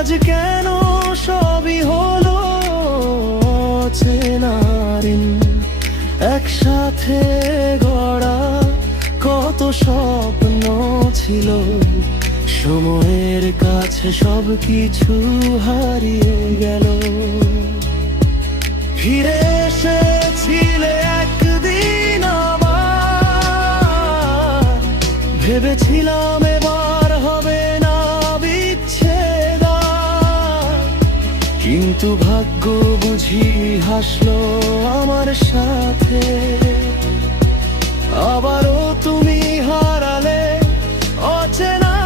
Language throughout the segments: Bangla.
আজ কেন সবই হলো চেনা দিন, একসাথে গড়া কত স্বপ্ন ছিল, সময়ের কাছে সবকিছু হারিয়ে গেল। ফিরে এসেছিলে একদিন আবার, ভেবেছিলাম এবার হবে না বিচ্ছেদ, কিন্তু ভাগ্য বুঝি হাসলো আমার সাথে। আবারও তুমি হারালে অচেনা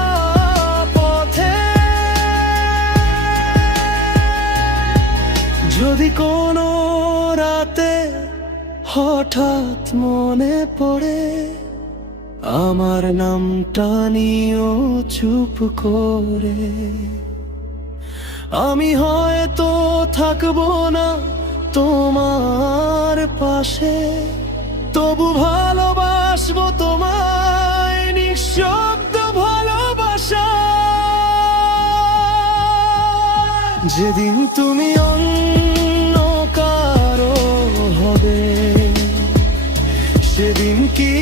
পথে। যদি কোনো রাতে হঠাৎ মনে পড়ে আমার নামটা নিও চুপ করে, আমি হয়তো থাকবো না তোমার পাশে, তবু ভালোবাসবো তোমায় নিঃশব্দ ভালোবাসা। যেদিন তুমি অন্য কারো হবে, সেদিন কি